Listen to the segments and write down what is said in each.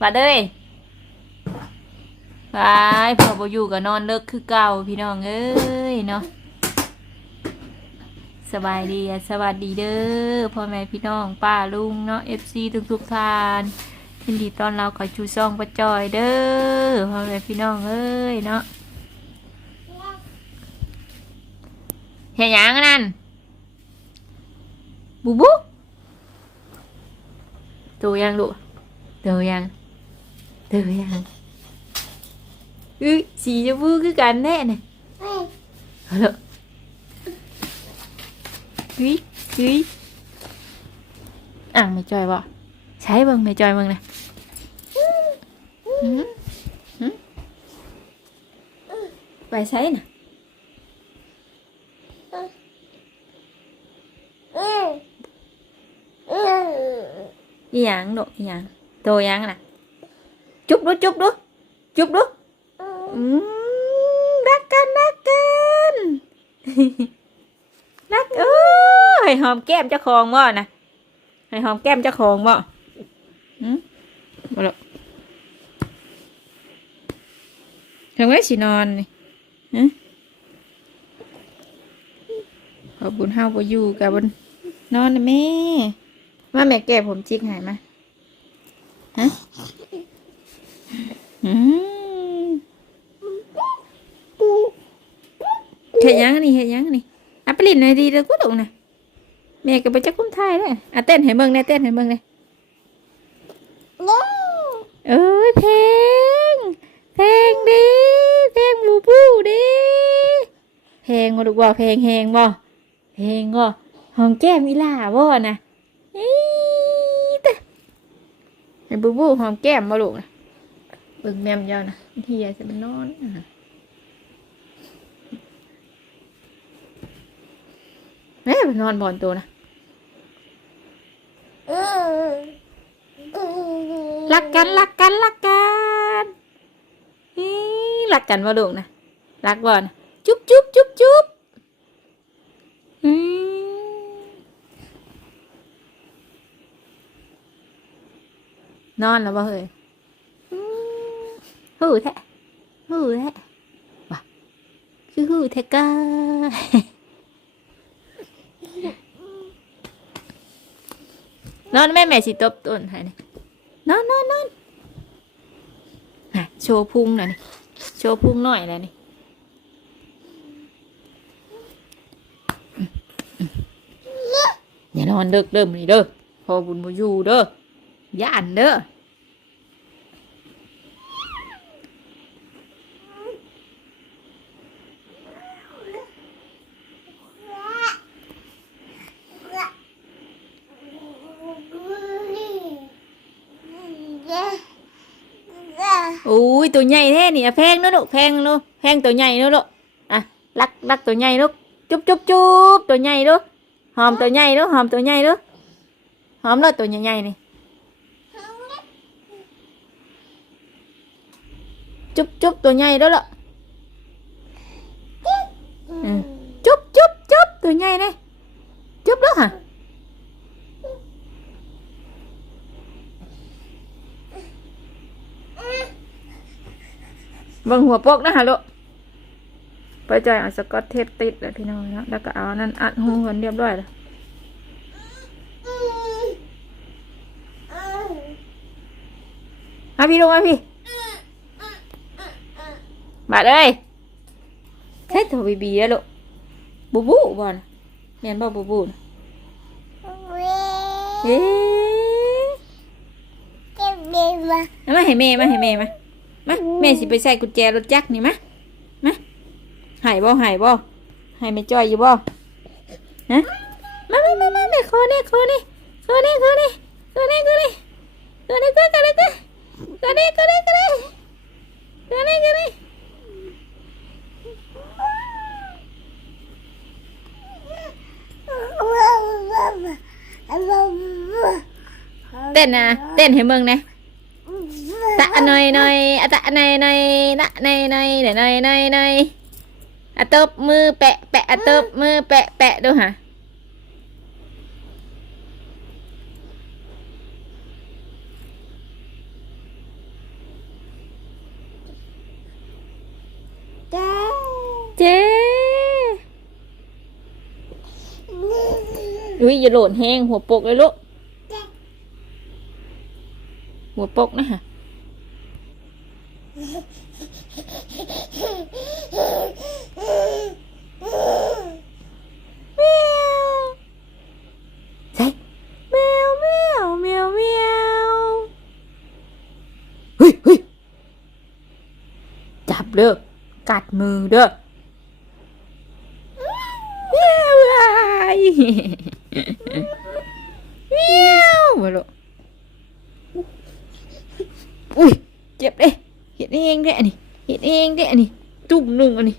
บัดเอ้ยไปพอบอยู่ก็นอนเลิกคือเก่าพี่น้องเอ้ยเนาะสบายดีสวัสดีเด้อพ่อแม่พี่น้องป้าลุงเนาะ FC ทุกทุกทานยินดีต้อนรับข้าชูซองประจอยเด้อพ่อแม่พี่น้องเอ้ยเนาะเฮ็ดหยังนั่นบูบูตัวยังลูกตัวยัง từ hả ừ xì cho vui cái cành đấy nè ừ. quý quý. Ăn mày chơi bò sấy bưng mày chơi bưng nè ừ. ừ. bài sấy nè. Đi ăn đồ đi ăn. Tôi ăn nè. จอยเบิ่งนะหืมหืมไปใช้น่ะอีหยังลูกอีหยังโตยังน่ะจุ๊บดูจุ๊บดูจุ๊บดูอืมรักกันรักกันรักเอ้ยให้หอมแก้มเจ้าของบ่นะให้หอมแก้มเจ้าของบ่อืมบ่หรอกทำไมสินอนนี่ฮะขอบคุญเฮาบ่อยู่กับบ่นอนนะแม่มาแม่แก้ผมจิกให้มาฮะอืม เฮ็ดยังนี่เฮ็ดยังนี่อะไปลินหน่อยดีเด้อกูตรงน่ะแม่ก็ไปจักคุ้มไทยเลยอะเต้นให้เบิ่งได้เต้นให้เบิ่งได้เอ้ยเพลง เพลงดี เพลงบูบูดีเพลงบ่ลูกบ่เพลงแฮงบ่เพลงบ่หอมแก้มอีล่าบ่นะอีตะให้บูบูหอมแก้มบ่ลูกนะ เบิ่งแมมยาวนะเฮียจะมันนอนน่ะเอ้ยมันนอนบอนตัวนะรักกันรักกันรักกันอีรักกันบ่ลูกนะรักบ่นะจุ๊บจุ๊บจุ๊บจุ๊บอืมนอนแล้วบ่เฮ้ย หูแท้หูแท้ว่ะคือหูแท้กานอนแม่แม่สิตบต้นให้นี่นอนนอนนอนอะโชว์พุงหน่อยนี่โชว์พุงหน่อยเลยนี่อย่านอนเด้อเด้อมอนี่เด้อพอบุญบ่อยู่เด้อย่านเด้อโอ้ ยตัวใหญ่แท้นี่อะแพงเนอะลูกแพงเนอะแพงตัวใหญ่เนอะลูกอะรักรักตัวใหญ่ลูกจุ๊บจุ๊บจุ๊บตัวใหญ่ลูกหอมตัวใหญ่ลูกหอมตัวใหญ่ลูกหอมเลยตัวใหญ่ๆนี่จุ๊บจุ๊บตัวใหญ่แล้วล่ะอืมจุ๊บจุ๊บจุ๊บตัวใหญ่นี่จุ๊บแล้วฮะ เบังหัวปกนะฮะลูกไปจ่ายเอาสกอตเทปติดแล้วพี่น้องเนาะแล้วก็เอาอันนั้นอัดหูกันเรียบร้อยแล้วมาพี่ลงมาพี่มาเลยใช่ตัวบีบีแล้วลูกบูบูบอลเมียนบอบูบูน่ะเอ๊ะเอามาให้แม่มาให้แม่มา มาแม่สิไปใส่กุญแจรถจักรนี่มามาใหายบ่ใหายบ่ใหายไม่จ้อยอยู่บ่ฮะมามามามาแม่ขอนี่ขอนี่ขอนี่ขอนี่ขอนี่ขอนี่ขอนี่ขอนี่ขอนี่ขอนี่ขอนี่ขอนี่ขอนี่ขอนี่ขอนี่เต้นนะเต้นให้เบิ่งนะ ตะหน่อยหน่อยอะตะหน่อยหน่อยนะหน่อยหน่อยหน่อยหน่อยหน่อยอะตบมือแปะแปะอะตบมือแปะแปะดูฮะเจ๊อุ้ยอย่าโหลนแห้งหัวปกเลยลูกหัวปกนะฮะ แมวใช่แมวแมวแมวแมวเฮ้ยเฮ้ยจับเด้อกัดมือเด้อแมวไอ้แมวมาลูกอุ้ยเจ็บเด้เห็นเองเด้อันนี้เห็นเองเด้อันนี้จุ่มหนึ่งอันนี้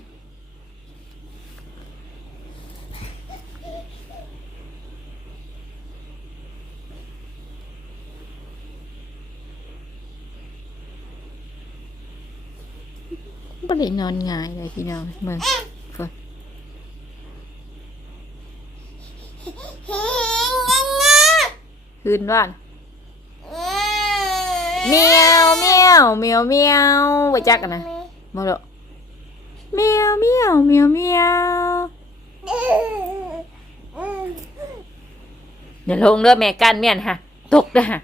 บ่ได้ นอนง่ายเลยพี่น้องเมืองฝนคืนว่านเมียวเมียวเมียวเมียวไปจักกันนะบ่ดอกเมียวเมียวเมียวเมียวเดี๋ยวลงเด้อแม่กันเมียนฮะตกเด้อฮะ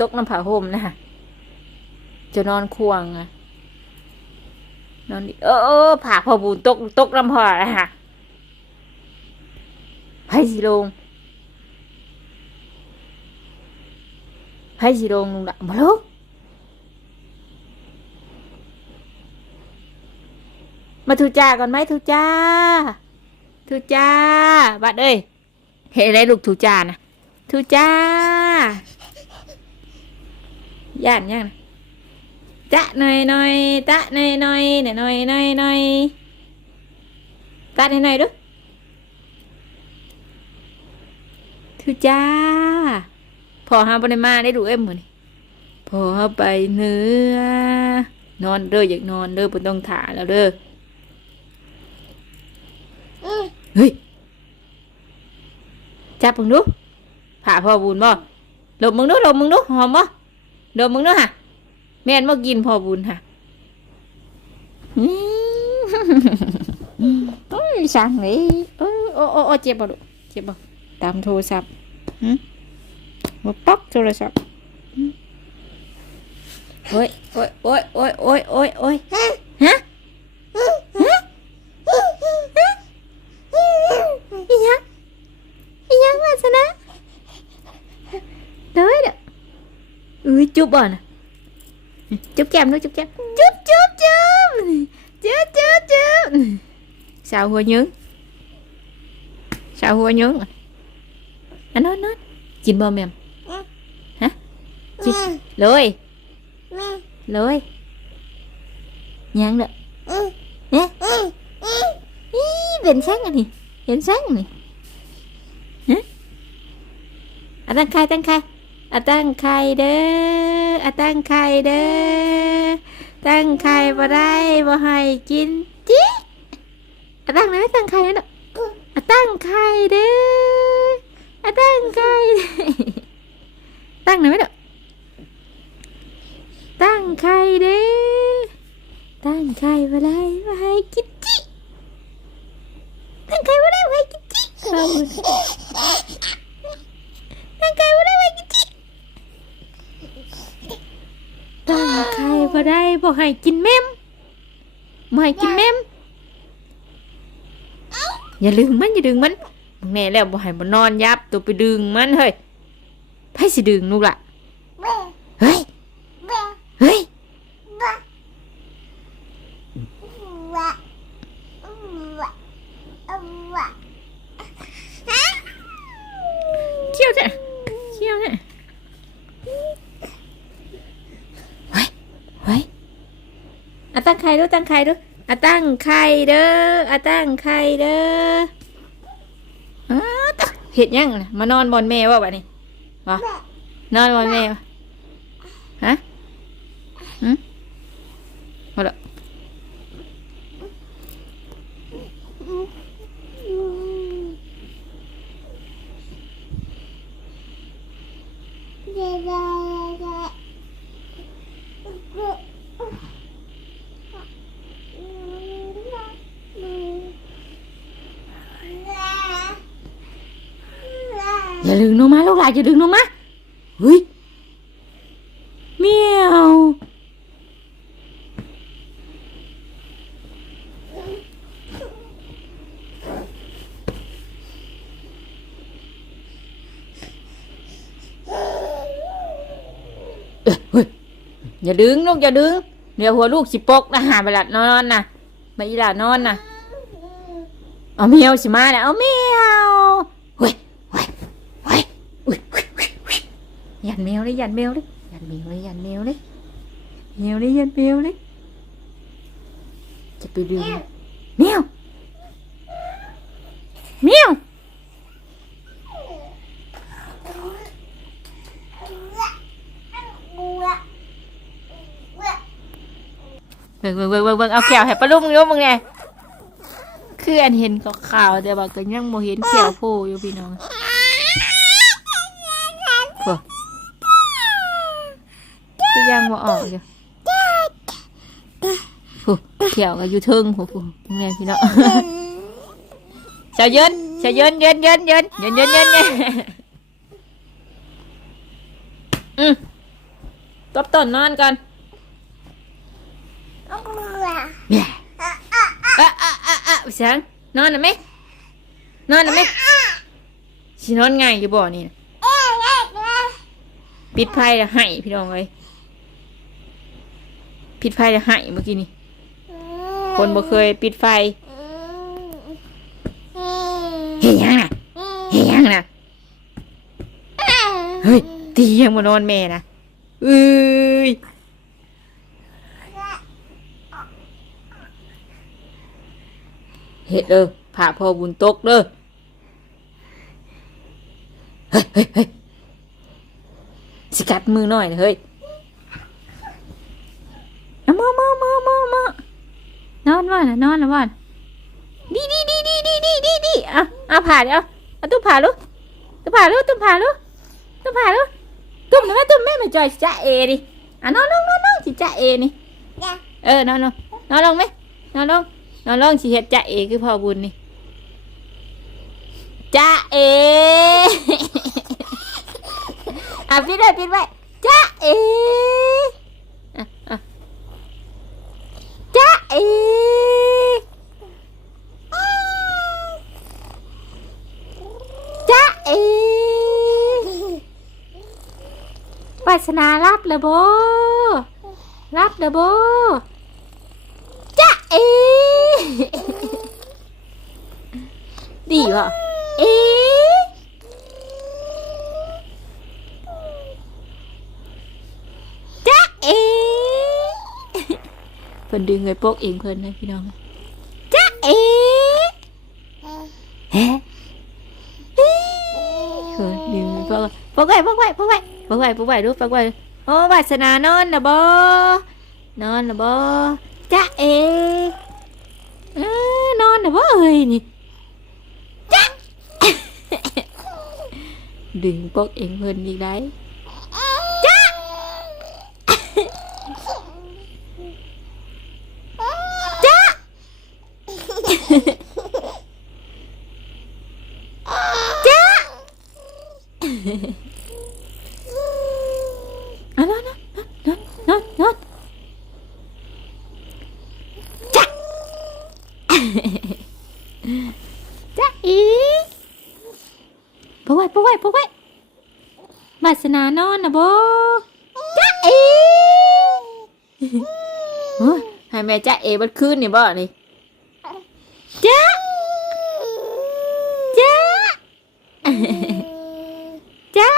ตกน้ำผาห่มนะฮะจะนอนควงอะ นอนดิเออผ่าพอบูนตกตกลำพอนะฮะไพ่สีลงไพ่สีลงลุงดะมาลูกมาทูจ้าก่อนไหมทูจ้าทูจ้าบัดเอ้ยเห็นอะไรลูกทูจ้านะทูจ้าย่านยังนะ ตะหน่อยหน่อยตะหน่อยหน่อยหน่อยหน่อยหน่อยหน่อยตะหน่อยหน่อยดูทุจ้าพอหาบริมาได้ดูเอ็มมือนี่พอไปเนื้อนอนเด้ออยากนอนเด้อบ่ต้องถ่าแล้วเด้อเฮ้ยจับมึงดูผ่าพ่อบุญบ่หลบมึงดูหลบมึงดูหอมบ่หลบมึงดูฮะ แม่นมากินพอบุญค่ะอืมโอ้ยสั่งเลยโอ้โอ้โอ้โอ้เจ็บบ่ลูกเจ็บบ่ตามโทรศัพท์หืมมาป๊อกโทรศัพท์หืมโอ้ยโอ้ยโอ้ยโอ้ยโอ้ยโอ้ยโอ้ยฮะฮะฮะอีหยังอีหยังมาซะนะเด้อเด้ออุ้ยจุบบ่น่ะ จุ๊บแก้มด้วยจุ๊บแก้มจุ๊บจุ๊บจุ๊บจุ๊บจุ๊บจุ๊บสาวหัว nhướng สาวหัว nhướng anh nói nói chín bom em hả chín lôi lôi nhang được nè ý bên sáng rồi nè bên sáng rồi nè hả à tăng khai tăng khai อะตั้งไข่เด้ อะตั้งไข่เด้อ ตั้งไข่บ่ได้บ่ให้กินจิอะตั้งไหนไม่ตั้งไข่น่ะอะตั้งไข่เด้ออะตั้งไข่อตั้งไหนไม่เด้อตั้งไข่เด้อ ตั้งไข่บ่ได้บ่ให้กินจิตั้งไข่บ่ได้บ่ให้กินจิตั้งไข่บ่ได้บ่ให้กินจิ ตั้งใครบ่ได้บ่ให้กินแม่มบ่ให้กินแม่มอย่าดึงมันอย่าดึงมันมึงแน่แล้วบ่ให้บ่นอนยับตัวไปดึงมันเฮ้ยไผสิดึงลูกล่ะเฮ้ยเฮ้ยเขี้ยวแท้เขี้ยวแท้เฮ้ยเฮ้ย อะตั้งใครดูตั้งใครดูอะตั้งใครเด้ออะตั้งใครเด้ออ้าตะเห็ดยังน่ะมานอนบนแม่วะบัดนี้วะนอนบนแม่วะฮะหืมมาละ Yeah. ดึงลงมาลูกหลานอย่าดึงลงมาเฮ้ยเมียวเอ้ยเฮ้ยอย่าดึงลูกอย่าดึงเดี๋ยวหัวลูกสิปกนะหาไปละนอนนะมาอีหลานอนนะเอาเมียวสิมาแล้วเอาเมียวเฮ้ยเฮ้ยเฮ้ยอุ้ยอุ้ยอุ้ยอุ้ยยันแมว เลยยันแมวเลยยันแมวเลยยันแมวเลยแมวเลยยันแมวเลยจะไปดึงแมวแมวเบิ่งเบิ่งเบิ่งเบิ่งเบิงเอาแขวให้ปลาลุงมึงยกมึงไงคืออันเห็นข่าวๆแต่ว่าก็ยังบ่เห็นแขวโผล่อยู่พี่น้อง โอ้ก็ ยังมาออกอยู่โอ้เขียวก็อยู่เทึงโอ้โหตรงนี้พี่น้องเฉาเยินเฉาเยินเยินเยินเยินเยินเยินเยินเยินอืมตบต้นนอนก่อนเนี่ยอะอะอะอะเสียงนอนนะไหมนอนนะไหมสินอนง่ายอยู่บ่นี่นะปิดไฟแล้วให้พี่น้องเลย ปิดไฟแล้วให้เมื่อกี้นี่คนบ่เคยปิดไฟเฮียยังน่ะเฮียยังน่ะเฮ้ยตียังมานอนแม่นะเอ้ยเฮ็ดเด้อผ่าพ่อบุญตกเด้อเฮ้ยเฮ้ยเฮ้ยสิกัดมือหน่อยนะเฮ้ยเอามามามามามาน อนว่ะนะนอนนะว่ะดีดีดีดีดีดีดีดีอะเอาผ่าเดี๋ยวเอาตุ้มผ่าลูกตุ้มผ่าลูกตุ้มผ่าลูกตุ้มผ่าลูกตุ้มนะแม่ตุ้มแม่มาจอยจ้าเอดิอะนอนลงนอนลงสิจ้าเอนี่เออนอนลงนอนลงไหมนอนลงนอนลงสิเฮ็ดจ้าเอคือพ่อบุญนี่จ้าเออะปิดไว้ปิดไว้จ้าเออะอะ จ้าเอจ้าเอวาสนารับเลยโบรับเลยโบจ้าเอดีวะเอ จ๊ะเอ เพิ่นดึงไอ้โป๊กเองเพิ่นนะพี่น้องจ๊ะเอเฮ้เฮ้ยดึงไอ้โป๊กโป๊กไว้โป๊กไว้โป๊กไว้โป๊กไว้โป๊กไว้ดูโป๊กไว้โอ้วาสนานอนนะบ่นอนนะบ่จ๊ะเอเออนอนนะบ่เอ้ยนี่จ๊ะดึงโป๊กเองเพิ่นอีกได้ จ้าอะนอนนอนนอนนอนนอนจ้าจ้าอีปะไว้ปะไว้ปะไว้วาสนานอนนะโบจ้าอีโอ้ยให้แม่จ้าเอบัดคืนนี่บ่นี่จ้าจ้า จ้า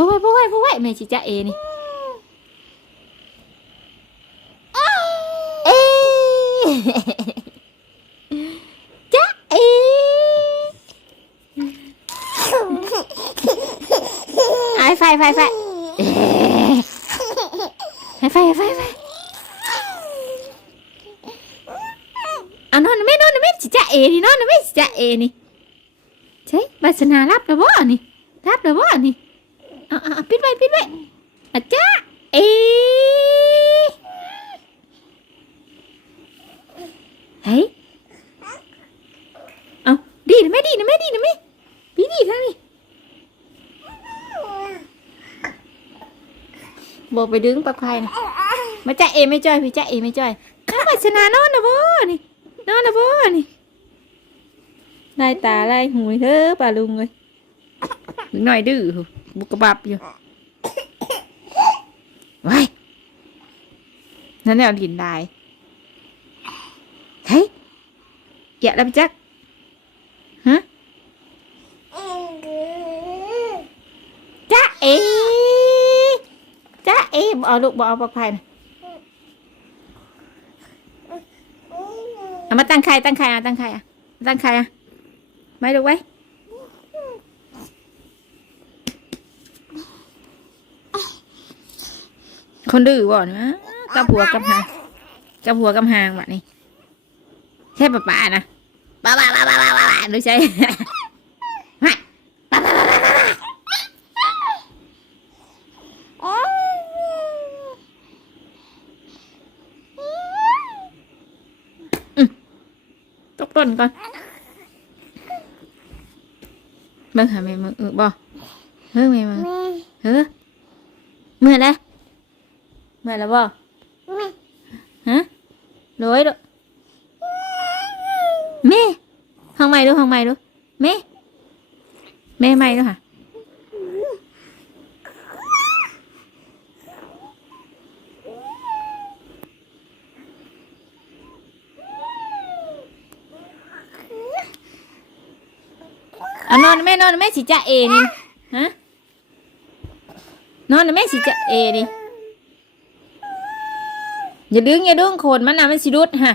ปะไว้ปะไว้ปะไว้แม่ชิจ้าเอนี่เอจ้าเอไอไฟไฟไฟไฟไฟไฟไฟอะนอนนะแม่นอนนะแม่ชิจ้าเอนี่นอนนะแม่ชิจ้าเอนี่ใช่บาสนารับแล้วบ่นี่รับแล้วบ่นี่เอาเอาเอาปิดไว้ปิดไว้อาจ้าเอเฮ้ยเอาดีนะแม่ดีนะแม่ดีนะแม่พี่ดีทั้งนี้ บอกไปดึงปลักไฟนะมาจ้าเอไม่จ้อยพี่จ้าเอไม่จ้อยข้าวชนะนอนนะบ่นี่นอนนะบ่นี่ลายตาลายหูเธอป่าลุงเลยหน่อยดื้อบุกบับอยู่ไว้นั่นแนวดินได้เฮ้ยอย่าแล้วพี่จักฮะจ้าเอจ้าเอ บ่เอาลูกบ่เอาปลักไฟนะเอามาตั้งไข่ตั้งไข่อะตั้งไข่อะตั้งไข่อะไม่ลูกไว้คนดื้อบ่นะกับหัวกับหางกับหัวกับหางแบบนี้ใช่ป้าป้านะป้าป้าป้าป้าป้าป้าดูใช่ ไม่ป้าป้าป้าป้าป้าอืมตกต้ นก่อนเบิ่งหาแม่มือเออบ่เฮ้ยแม่มือเฮ้ยเมื่อไรเมื่อแล้วบ่ฮะรวยดูแม่ห้องใหม่ดูห้องใหม่ดูแม่แม่ใหม่ดูค่ะเอานอนแม่นอนแม่สิจะเอนี่ฮะนอนแม่สิจะเอนี่อย่าดึงอย่าดึงโคนมันนะมันสิดุดฮะ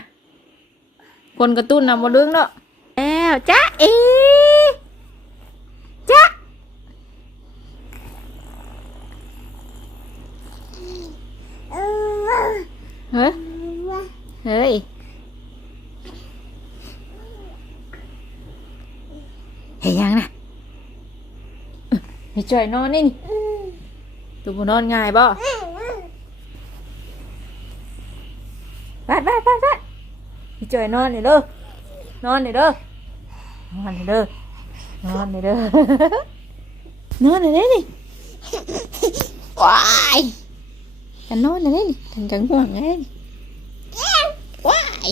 คนกระตุ้นนำมาดึงเนาะแล้วจ้าเอจ้าเฮ้ยเฮ้ยเฮ้ยยังนะเอ้ยให้ จ่อยนอนนี่นี่ตัวบนอนง่ายบ่บาดบาดบาดบาดพี่จอยนอนนี่เด้อนอนนี่เด้อนอนนี่เด้อนอนนี่เด้อนอนนี่เด้นี่ว้ายกันนอนนี่เด้นี่ทันจังห่วงไงว้าย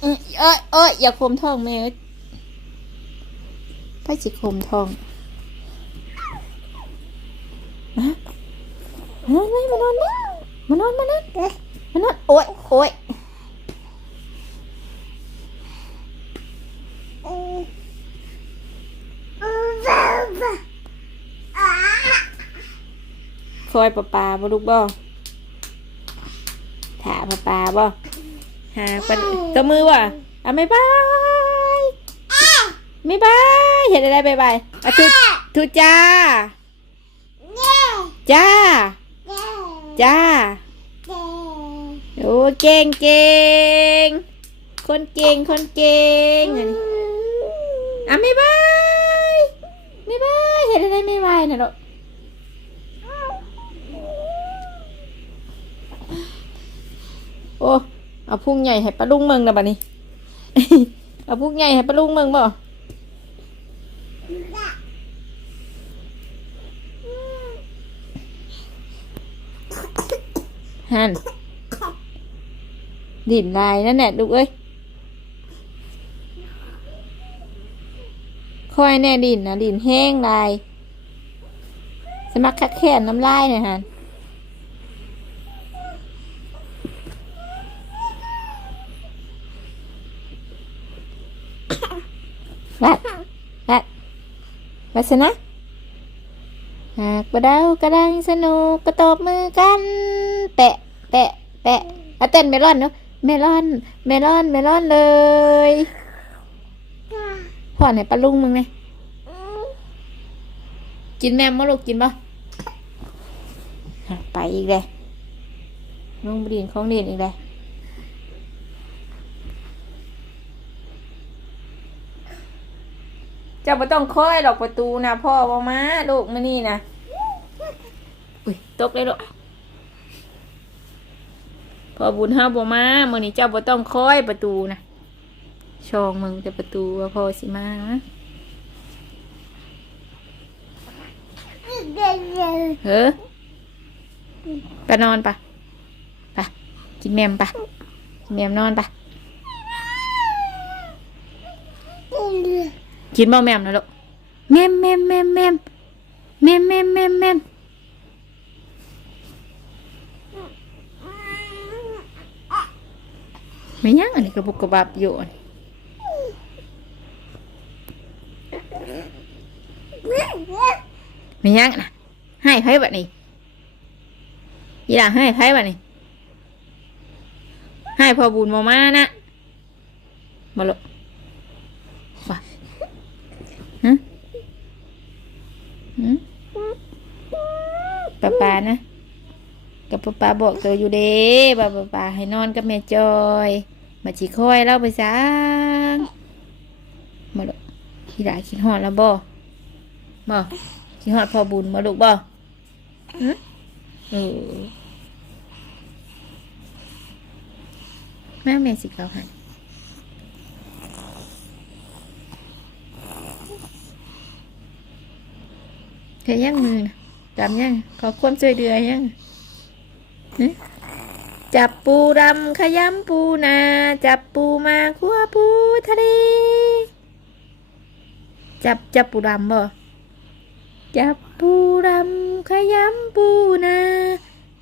เอ้ยเอ้ยอย่าคมท้องแม่ไปสิคมทอง มามานอนเลยมานอนเลยมานอนมานอนมันนั่นโอ้ยโอ้ยคอยปลาปลาบ่ลูกบ่ถาปลาปลาบ่หาปันตัวมือว่ะอะไม่บายไม่บายเห็นอะไรบายบายอะทุทุจ้า จ้า จ้า โอ้เก่งเก่ง คนเก่ง คนเก่งอันนี้อะไม่บายไม่บายเห็นอะไรไม่บายนะลูกโอ้ เอาพุ่งใหญ่ให้ปลาลุงเมืองนะบัดนี้ เอาพุ่งใหญ่ให้ปลาลุงเมืองบ่ ฮันดินลายนั่นแหละลูกเอ้ยคอยแน่ดินนะดินแห้งลาย สมัครคัดแค้นน้ำลายเนี่ยฮะวัดวัดวัดสนะ ระดากระดังสนุกกระตบมือกัน แปะ แปะ แปะอาเต้นเมลอนเนาะเมลอน เมลอน เมลอนเลยพ่อไหนปลาลุงมึงไงกินแม่มะลูกกินปะอะไปอีกเลยน้องบดินของเรียนอีกเลยเจ้าไม่ต้องค่อยหรอกประตูนะพ่อว่ามาลูกมานี่นะ อุ้ยตกเลยลูกพอบุญห้าบ่มาเมื่อนี้เจ้าบ่ต้องคอยประตูนะช่องมึงแต่ประตูว่าพอสิมานะเฮ้อไปนอนปะไปกินแมมปะกินแมมนอนปะกินบ่แมมนะลูกแมมแมมแมมแมมแมมแมมแมมแมม ไม่ยังอันนี้กระบุกกระบับอยู่อันนี้ไม่ยังนะให้ไพ่แบบนี้ยีหล่าให้ไพ่แบบนี้ให้พอบุญมามานะมาลูกว่ะฮะป้าป้านะ กับป้าป้าบอกตัวอยู่เด้ป้าป้าป้าให้นอนกับแม่จอย มาจีคอยเล่าไปซะมาลูกขี้ดาขี้หอดแล้วบ่บ่ขี้หอดพอบุญมาลูกบ่หืมเออแม่แม่สิเขาให้เธอยังมือนะจำยังขอความช่วยเหลือยังหึ จับปูดำขยำปูนา จับปูมาคั่วปูทะเล จับจับปูดำบ่จับปูดำขยำปูนา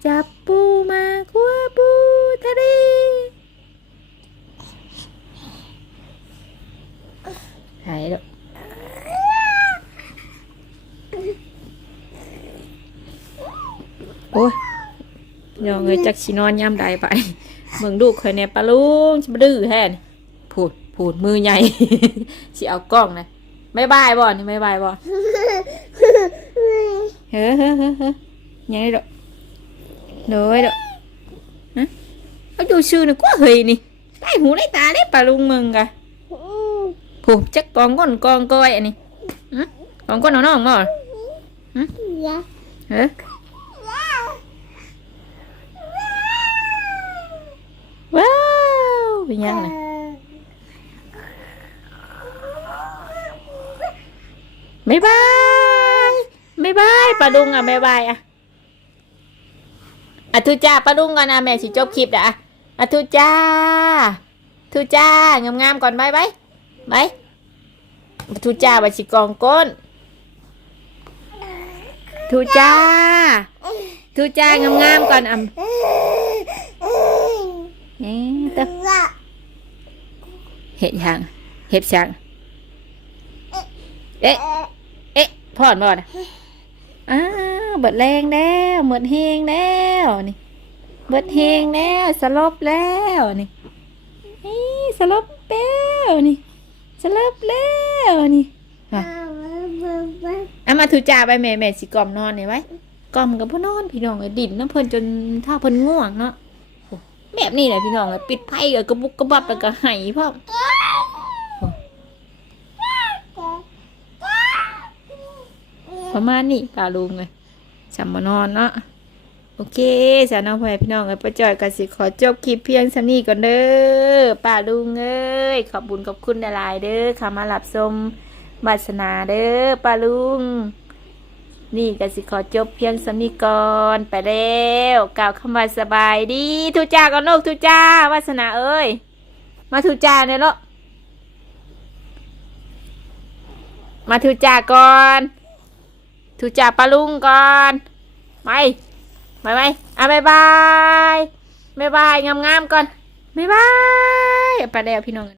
จับปูมาควปูทะเล หายแล้วโอ้ย ยองเอ้ยจักสินอนย่ำใดไปเมืองดูกเคยในปลาลุงจะมาดื้อแฮนพูดพูดมือใหญ่สิเอากล้องนะไม่บายบ่นี่ไม่บายบ่เฮ้อเฮ้อเฮ้อเฮ้อยังไงดอกโดยดอกฮะเอาอยู่ชื่อนี่ก็เฮยนี่ได้หูได้ตาได้ปลาลุงมึงกะผูกจักกองก้นกองก้อยอันนี้หึกองก้นน้องๆบ่เฮ้ ว้าวเป็นยังไงบ๊ายบายบ๊ายบายปลาดุงอะบ๊ายบายอะอะทุจ้าปลาดุงก่อนนะแม่สิจบคลิปเด้ออะอะทุจ้าทุจ้างามๆก่อนบายบายบายทุจ้าบาสิกองก้นทุจ้าทุจ้างามๆก่อนอะ เอ๊ะเต้อเห็ดยังเห็ดยังเอ๊ะเอ๊ะพอดบ่นะอ้าวเบิดแรงแล้วเบิดเฮงแล้วนี่เบิดเฮงแล้วสลบแล้วนี่นี่สลบแล้วนี่สลบแล้วนี่เอามาทุจ่าไปแม่แม่สิกล่อมนอนเนี่ยไว้กล่อมกับพ่อนอนพี่น้องเลยดินน้ำเพิ่นจนท่าเพิ่นง่วงเนาะ แบบนี้แหละพี่น้องเลยปิดไพ่กับกระบุกกระบับแล้วก็ไห้พ่อมประมาณนี้ป่าลุงเลยจำมานอนเนาะโอเคสาวน้องพ่อพี่น้องเอ้ยป้าจอยกันสิขอจบคลิปเพียงสำนี้ก่อนเด้อป้าลุงเอ้ยขอบบุญขอบคุณหลายๆเด้อค่ะมาหลับชมวาสนาเด้อป้าลุง นี่กันสิขอจบเพียงสำนี้ก่อนไปแล้วกล่าวคำว่าสบายดีทุจ้าก่อนกทุจ้าวาสนาเอ้ย มาทุจ้าเนี่ยลูกมาทุจ้าก่อนถูจับปลาลุงก่อนไปไปไปอะบายบายบายบายงามๆก่อนบายบายไปแล้วพี่น้อง